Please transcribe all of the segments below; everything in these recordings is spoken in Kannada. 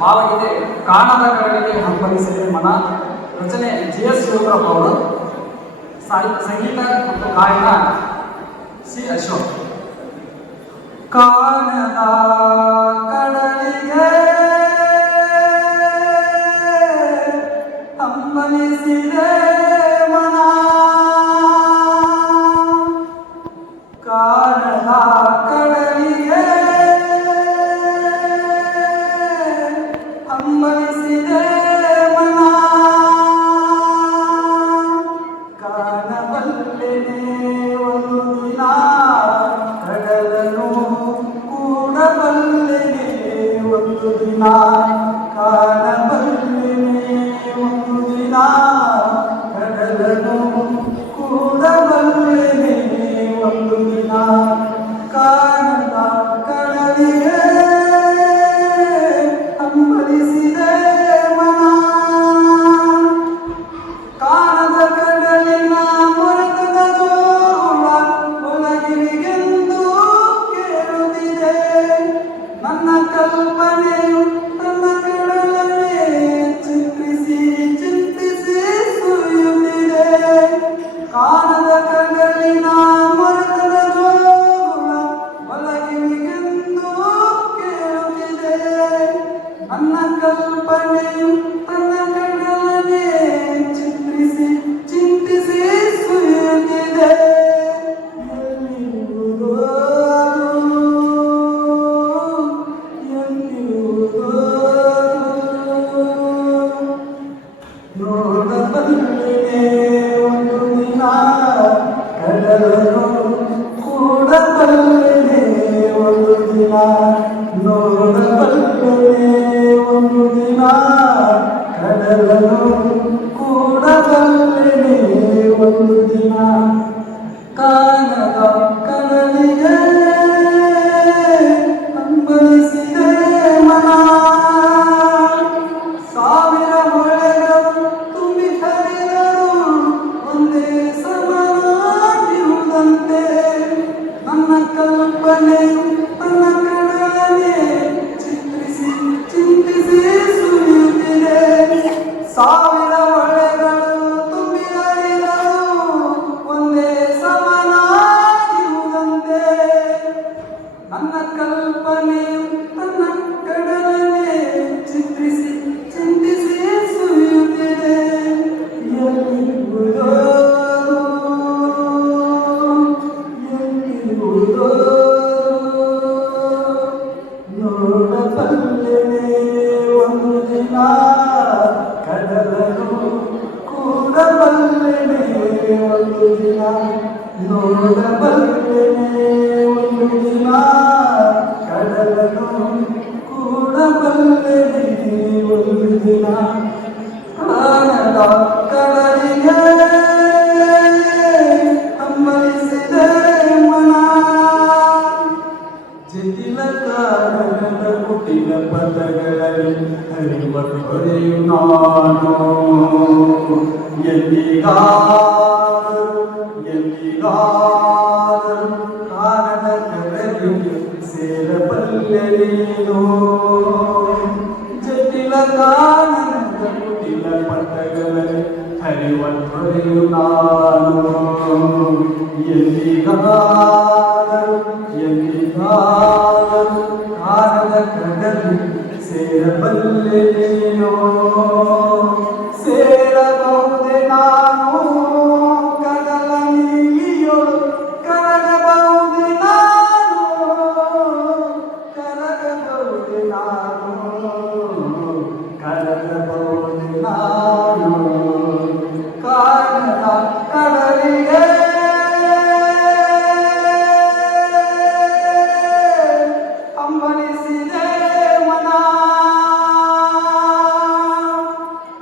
ಭಾವಗೀತೆ ಕಾಣದ ಕರಡಿಗೆ ಹಂಬಲಿಸಿದೆ ಮನ. ರಚನೆ GS ಶಿವಪ್ರಭು ಅವರು. ಸಂಗೀತ ಮತ್ತು ಗಾಯನ C ಅಶೋಕ್. ಕಾಣದ ಕಡಲಿಗೆ ಹಂಬಲಿಸಿದೆ ಮನ, ಕಾಣದ ಕಡಲಿಗೆ ಹಂಬಲಿಸಿದೆ ಮನ, ಕಾಣಬಲ್ಲೆನೆ ಒಂದು ದಿನ ಕಡಲನು, ಕೂಡಬಲ್ಲೆನೆ ಒಂದು ದಿನ, ಕಾಣಬಲ್ಲೆನೆ ಒಂದು ದಿನ ಕಡಲನು, ಕೂಡಬಲ್ಲೆನೆ ಒಂದು ದಿನ, ಕಾಣದ ಕಡಲಿಗೆ ಹಂಬಲಿಸಿದೆ ಮನ, ಕಾಣದ ಕಡಲಿನ ಮೊರೆತದ ಜೋಳ ಒಳಗಿರಿಗೆಂದು ಕೇಳುತ್ತಿದೆ, ನನ್ನ ಕಲ್ಪನೆಯು ತನ್ನ ಕಡಲನ್ನೇ ಚಿಂತಿಸಿ ಚಿಂತಿಸಿ ಸುರಿಯುತ್ತಿದೆ, ಕಾಣದ ಕಡಲಿನ ಮೊರೆತದ ಜೋಳ ಒಳಗಿರಿಗೆಂದು ಕೇಳುತ್ತಿದೆ, ನನ್ನ ಕಲ್ಪನೆಯು ತನ್ನ ಕಡಲನ್ನೇ ಚಿಂತಿಸಿ ಚಿಂತಿಸಿ ಸುರಿಯುತ್ತಿದೆ, ಎಲ್ಲಿರುವುದೋ ಅದು, ಎಲ್ಲಿರುವುದೋ ನೋಡಬಲ್ಲೆನೆ ಒಂದು ದಿನ ಕಡಲನು, ಕೂಡಬಲ್ಲೆನೆ ಒಂದು ದಿನ, ನೋಡಬಲ್ಲೆನೆ ಒಂದು ದಿನ ಕಡಲನು, ಕೂಡಬಲ್ಲೆನೆ ಒಂದು ದಿನ, ಕಾಣದ ಕಡಲಿಗೆ ಹಂಬಲಿಸಿದೆ ಮನ, ಸಾವಿರ ಹೊಳೆಗಳು ತುಂಬಿ ಹರಿದರು ಒಂದೇ ಸಮನಾಗಿರುವುದಂತೆ, ನನ್ನ ಕಲ್ಪನೆಯು ತನ್ನ ಕಡಲನ್ನೇ ಚಿಂತಿಸಿ ಚಿಂತಿಸಿ ಸುರಿಯುತ್ತಿದೆ, ಸಾವಿರ ಹೊಳೆಗಳು ತುಂಬಿ ಹರಿದರು ಒಂದೇ ಸಮನಾಗಿರುವುದಂತೆ, ನನ್ನ ಕಲ್ಪನೆಯು ತನ್ನ ಕಡಲನ್ನೇ ಚಿಂತಿಸಿ ಚಿಂತಿಸಿ ಸುರಿಯುತ್ತಿದೆ, ಎಲ್ಲಿರುವುದೋ ಎಲ್ಲಿರುವುದೋ ನೋಡಬಲ್ಲೆನೆ ಒಂದು ದಿನ ಕಡಲನು, ಕೂಡಬಲ್ಲೆನೆ ಒಂದು ದಿನ, ನೋಡಬಲ್ಲೆನೆ ಒಂದು ದಿನ ಕಡಲನು, ಕೂಡಬಲ್ಲೆನೆ ಒಂದು ದಿನ, ಕಾಣದ ಕಡಲಿಗೆ ಹಂಬಲಿಸಿದೆ ಮನ, ಜಟಿಲ ಕಾರಣದ ಕುಟಿಲ ಪದಗಳಲ್ಲಿ ಹರಿವ ಹೊರೆಯು ನಾನು, ಎಲ್ಲಿಗಾದರೂ ಎಲ್ಲಿಗಾದರೂ ಕಾಣದ ಕಡಲಿಗೆ ಸೇರಬಲ್ಲೆ ನೀನು, ಜಟಿಲ ಕಾರಣದ ಕುಟಿಲ ಪದಗಳಲ್ಲಿ ಹರಿವ ಹೊರೆಯು ನಾನು, ಎಲ್ಲಿಗಾದರೂ ಎಲ್ಲಿಗಾದರೂ ಕಾಣದ ಕಡಲಿಗೆ ಸೇರಬಲ್ಲೆ ನೀನು, ಸೇರಬಹುದೇ ನಾನು ಕಡಲ ನೀಲಿಯೊಳು, ಕರಗಬಹುದೇ ನಾನು, ಕರಗಬಹುದೇ ನಾನು, ಕರಗಬಹುದೇ ನಾನು, ಕಾಣದ ಕಡಲಿಗೆ ಹಂಬಲಿಸಿದೆ ಮನ,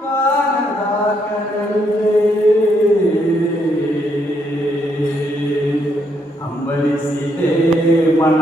ಕಾಣದ ಕಡಲಿಗೆ ಹಂಬಲಿಸಿದೆ ಮನ.